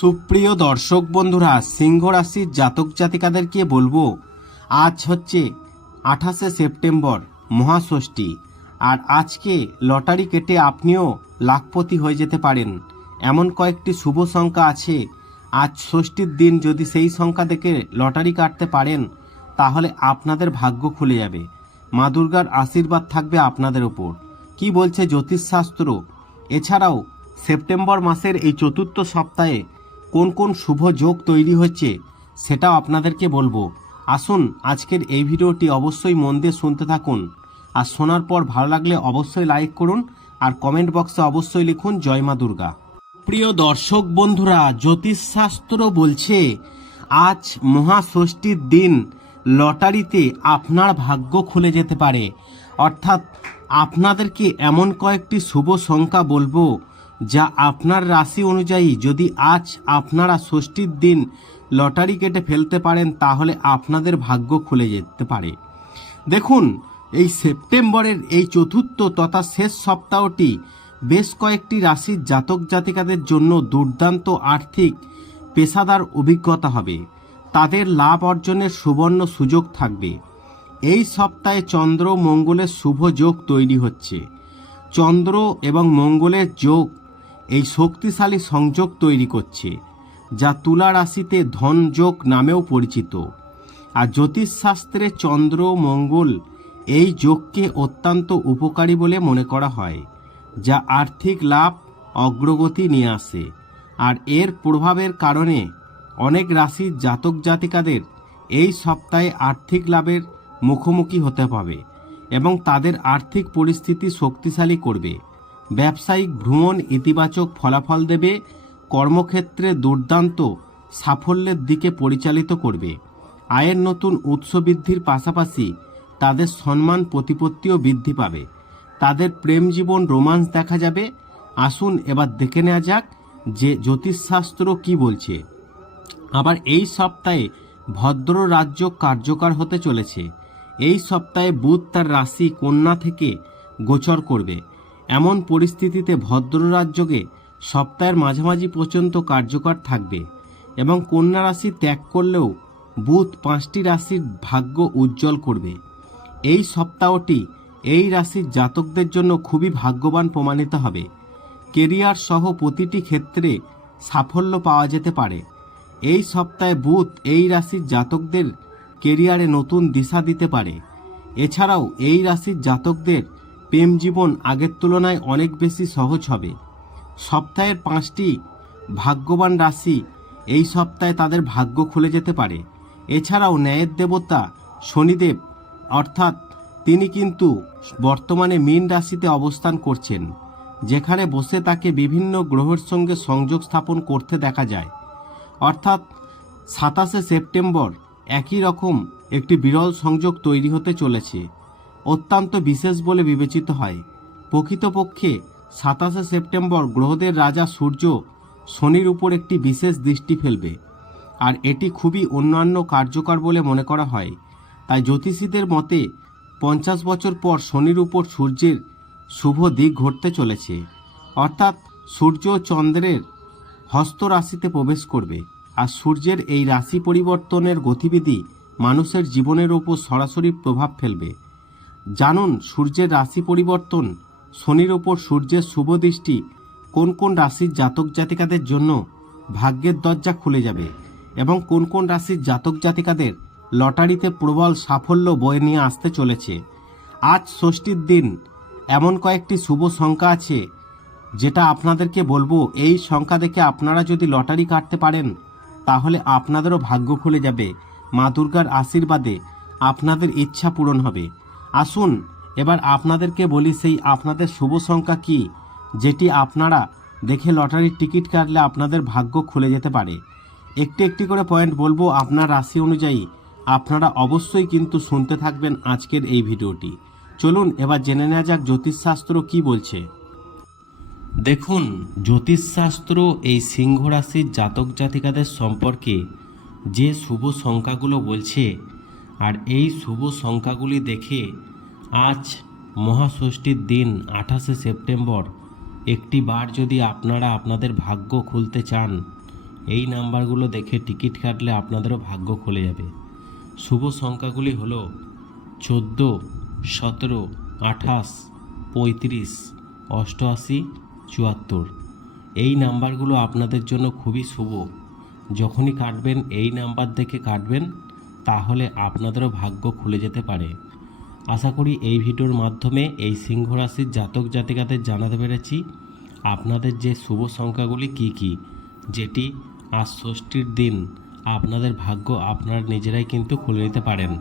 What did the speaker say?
সুপ্রিয় দর্শক বন্ধুরা, সিংহ রাশির জাতক জাতিকাদেরকে বলব? আজ হচ্ছে আঠাশে সেপ্টেম্বর, মহাষষ্ঠী। আর আজকে লটারি কেটে আপনিও লাখপতি হয়ে যেতে পারেন। এমন কয়েকটি শুভ সংখ্যা আছে। আজ ষষ্ঠীর দিন যদি সেই সংখ্যা দেখে লটারি কাটতে পারেন, তাহলে আপনাদের ভাগ্য খুলে যাবে। মা দুর্গার আশীর্বাদ থাকবে আপনাদের ওপর। কি বলছে জ্যোতিষশাস্ত্র? এছাড়াও সেপ্টেম্বর মাসের এই চতুর্থ সপ্তাহে কোন কোন শুভ যোগ তৈরি হচ্ছে, সেটাও আপনাদেরকে বলব। আসুন, আজকের এই ভিডিওটি অবশ্যই মন দিয়ে শুনতে থাকুন। আর শোনার পর ভালো লাগলে অবশ্যই লাইক করুন, আর কমেন্ট বক্সে অবশ্যই লিখুন, জয় মা দুর্গা। প্রিয় দর্শক বন্ধুরা, জ্যোতিষশাস্ত্র বলছে, আজ মহাষষ্ঠীর দিন লটারিতে আপনার ভাগ্য খুলে যেতে পারে। অর্থাৎ, আপনাদেরকে এমন কয়েকটি শুভ সংখ্যা বলব যা আপনার রাশি অনুযায়ী যদি আজ আপনারা ষষ্ঠীর দিন লটারি কেটে ফেলতে পারেন, তাহলে আপনাদের ভাগ্য খুলে যেতে পারে। দেখুন, এই সেপ্টেম্বরের এই চতুর্থ তথা শেষ সপ্তাহটি বেশ কয়েকটি রাশির জাতক জাতিকাদের জন্য দুর্দান্ত আর্থিক পেশাদার অভিজ্ঞতা হবে। তাদের লাভ অর্জনের সুবর্ণ সুযোগ থাকবে। এই সপ্তাহে চন্দ্র, মঙ্গলের শুভ যোগ তৈরি হচ্ছে। চন্দ্র এবং মঙ্গলের যোগ এই শক্তিশালী সংযোগ তৈরি করছে, যা তুলা রাশিতে ধন যোগ নামেও পরিচিত। আর জ্যোতিষশাস্ত্রে চন্দ্র, মঙ্গল এই যোগকে অত্যন্ত উপকারী বলে মনে করা হয়, যা আর্থিক লাভ, অগ্রগতি নিয়ে আসে। আর এর প্রভাবের কারণে অনেক রাশির জাতক জাতিকাদের এই সপ্তাহে আর্থিক লাভের মুখোমুখি হতে হবে এবং তাদের আর্থিক পরিস্থিতি শক্তিশালী করবে। ব্যবসায়িক ভ্রমণ ইতিবাচক ফলাফল দেবে, কর্মক্ষেত্রে দুর্দান্ত সাফল্যের দিকে পরিচালিত করবে। আয়ের নতুন উৎস বৃদ্ধির পাশাপাশি তাদের সম্মান প্রতিপত্তিও বৃদ্ধি পাবে। তাদের প্রেম জীবন রোমান্স দেখা যাবে। আসুন এবার দেখে নেওয়া যাক যে জ্যোতিষশাস্ত্র কি বলছে। আবার এই সপ্তাহে ভদ্র রাজ্য কার্যকর হতে চলেছে। এই সপ্তাহে বুধ তার রাশি কন্যা থেকে গোচর করবে। এমন পরিস্থিতিতে ভদ্র রাজ্যকে সপ্তাহের মাঝামাঝি পর্যন্ত কার্যকর থাকবে এবং কন্যা রাশি ত্যাগ করলেও বুধ পাঁচটি রাশির ভাগ্য উজ্জ্বল করবে। এই সপ্তাহটি এই রাশির জাতকদের জন্য খুবই ভাগ্যবান প্রমাণিত হবে। কেরিয়ার সহ প্রতিটি ক্ষেত্রে সাফল্য পাওয়া যেতে পারে। এই সপ্তাহে বুধ এই রাশির জাতকদের কেরিয়ারে নতুন দিশা দিতে পারে। এছাড়াও এই রাশির জাতকদের প্রেম জীবন আগের তুলনায় অনেক বেশি সহজ হবে। সপ্তাহের পাঁচটি ভাগ্যবান রাশি এই সপ্তাহে তাদের ভাগ্য খুলে যেতে পারে। এছাড়াও ন্যায়ের দেবতা শনিদেব, অর্থাৎ তিনি কিন্তু বর্তমানে মীন রাশিতে অবস্থান করছেন, যেখানে বসে তাকে বিভিন্ন গ্রহের সঙ্গে সংযোগ স্থাপন করতে দেখা যায়। অর্থাৎ সাতাশে সেপ্টেম্বর একই রকম একটি বিরল সংযোগ তৈরি হতে চলেছে। অত্যন্ত বিশেষ বলে বিবেচিত হয়। প্রকৃতপক্ষে সাতাশে সেপ্টেম্বর গ্রহদের রাজা সূর্য শনির উপর একটি বিশেষ দৃষ্টি ফেলবে। আর এটি খুবই অন্যান্য কার্যকর বলে মনে করা হয়। তাই জ্যোতিষীদের মতে পঞ্চাশ বছর পর শনির উপর সূর্যের শুভ দিক ঘটতে চলেছে। অর্থাৎ সূর্য চন্দ্রের হস্ত রাশিতে প্রবেশ করবে। আর সূর্যের এই রাশি পরিবর্তনের গতিবিধি মানুষের জীবনের ওপর সরাসরি প্রভাব ফেলবে। জানুন সূর্যের রাশি পরিবর্তন। শনির ওপর সূর্যের শুভ দৃষ্টি কোন কোন রাশির জাতক জাতিকাদের জন্য ভাগ্যের দরজা খুলে যাবে এবং কোন কোন রাশির জাতক জাতিকাদের লটারিতে প্রবল সাফল্য বয়ে নিয়ে আসতে চলেছে। আজ ষষ্ঠীর দিন এমন কয়েকটি শুভ সংখ্যা আছে যেটা আপনাদেরকে বলব, এই সংখ্যা দেখে আপনারা যদি লটারি কাটতে পারেন, তাহলে আপনাদেরও ভাগ্য খুলে যাবে। মা দুর্গার আশীর্বাদে আপনাদের ইচ্ছা পূরণ হবে। আসুন, এবার আপনাদেরকে বলি সেই আপনাদের শুভ সংখ্যা কি, যেটি আপনারা দেখে লটারির টিকিট কাটলে আপনাদের ভাগ্য খুলে যেতে পারে। একটি একটি করে পয়েন্ট বলব আপনার রাশি অনুযায়ী। আপনারা অবশ্যই কিন্তু শুনতে থাকবেন আজকের এই ভিডিওটি। চলুন এবার জেনে নেওয়া যাক জ্যোতিষশাস্ত্র কি বলছে। দেখুন, জ্যোতিষশাস্ত্র এই সিংহ রাশির জাতক জাতিকাদের সম্পর্কে যে শুভ সংখ্যাগুলো বলছে, আর এই শুভ সংখ্যাগুলি দেখে আজ মহাষষ্ঠীর দিন, আঠাশে সেপ্টেম্বর। একটি বার যদি আপনারা আপনাদের ভাগ্য খুলতে চান, এই নাম্বারগুলো দেখে টিকিট কাটলে আপনাদেরও ভাগ্য খুলে যাবে। শুভ সংখ্যাগুলি হল চোদ্দ, সতেরো, আঠাশ, পঁয়ত্রিশ, অষ্টআশি, চুয়াত্তর। এই নাম্বারগুলো আপনাদের জন্য খুবই শুভ। যখনই কাটবেন, এই নাম্বার দেখে কাটবেন, তাহলে আপনাদেরও ভাগ্য খুলে যেতে পারে। আশা করি এই ভিডিওর মাধ্যমে এই সিংহ রাশির জাতক জাতিকাদের জানাতে পেরেছি, আপনাদের যে শুভ সংখ্যাগুলি কি কি? যেটি আজ ষষ্ঠীর দিন আপনাদের ভাগ্য আপনারা নিজেরাই কিন্তু খুলে নিতে পারেন।